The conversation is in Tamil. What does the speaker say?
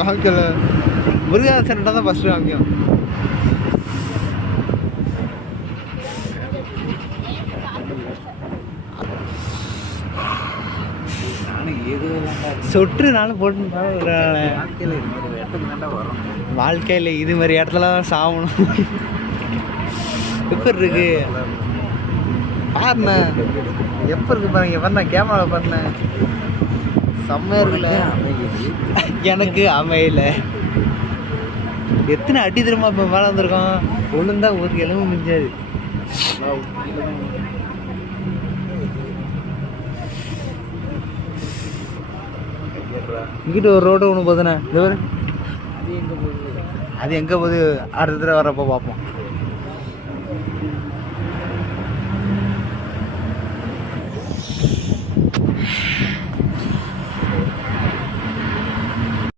காமிக்கல. முருகாசன் தான் ஃபஸ்ட்டு காமிக்கும். சொட்டு நானும் போட்டு வாழ்க்கையில் இது மாதிரி இடத்துல தான் சாகணும். எப்படி இருக்கு பாருண்ண, எப்போ இருக்கு பாருங்க. பண்ண கேமராவில் பண்ண செம்மையா இருக்குல்ல. எனக்கு அமையல. எத்தனை அடி திரும்ப இப்போ மேலே வந்திருக்கோம். ஒழுந்தா ஒரு எலும்பு முடிஞ்சாது. இங்கிட்ட ஒரு ரோடு ஒன்று போதுண்ணே. அது எங்கே போகுது? அது எங்கே போகுது? அடுத்த தடவை வரப்போ பார்ப்போம்.